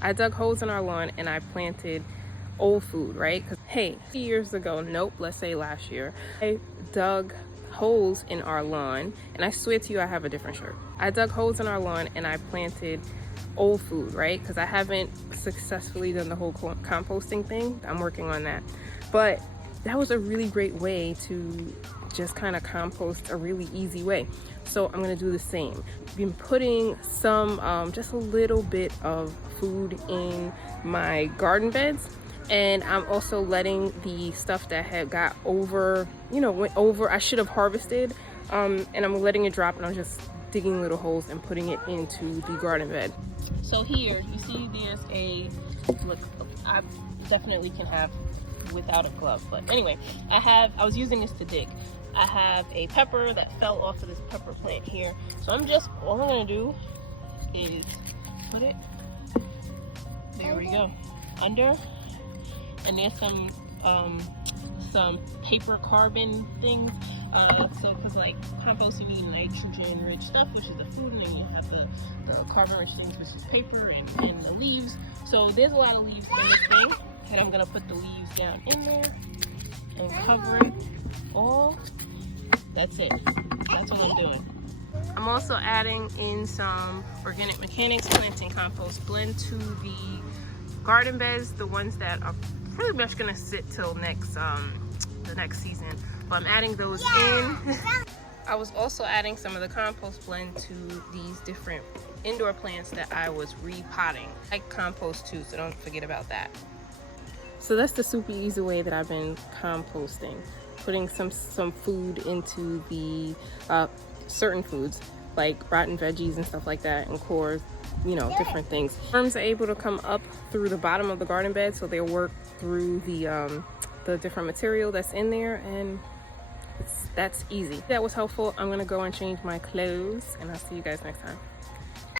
I dug holes in our lawn and I planted old food, right? Because hey, years ago, nope, let's say last year, I dug holes in our lawn, and I swear to you I have a different shirt. I dug holes in our lawn and I planted old food, right? Because I haven't successfully done the whole composting thing. I'm working on that. But that was a really great way to just kind of compost, a really easy way. So I'm gonna do the same. Been putting some, just a little bit of food in my garden beds. And I'm also letting the stuff that had got over, went over, I should have harvested, and I'm letting it drop, and I'm just digging little holes and putting it into the garden bed. So here, you see there's a, look, I definitely can have without a glove, but anyway, I was using this to dig. I have a pepper that fell off of this pepper plant here. So all I'm gonna do is put it, there we go, under. And there's some paper carbon things. So because like composting, you need nitrogen rich stuff, which is the food, and then you have the carbon rich things, which is paper and the leaves. So there's a lot of leaves in this thing, and I'm gonna put the leaves down in there and cover it all. That's it. That's what I'm doing. I'm also adding in some Organic Mechanics Planting Compost Blend to the garden beds, the ones that are pretty much gonna sit till the next season, but I'm adding those in. I was also adding some of the compost blend to these different indoor plants that I was repotting. I like compost too, so don't forget about that. So that's the super easy way that I've been composting, putting some food into the certain foods like rotten veggies and stuff like that, and cores, different things. Worms are able to come up through the bottom of the garden bed, so they'll work through the different material that's in there, and that's easy. That was helpful. I'm gonna go and change my clothes, and I'll see you guys next time.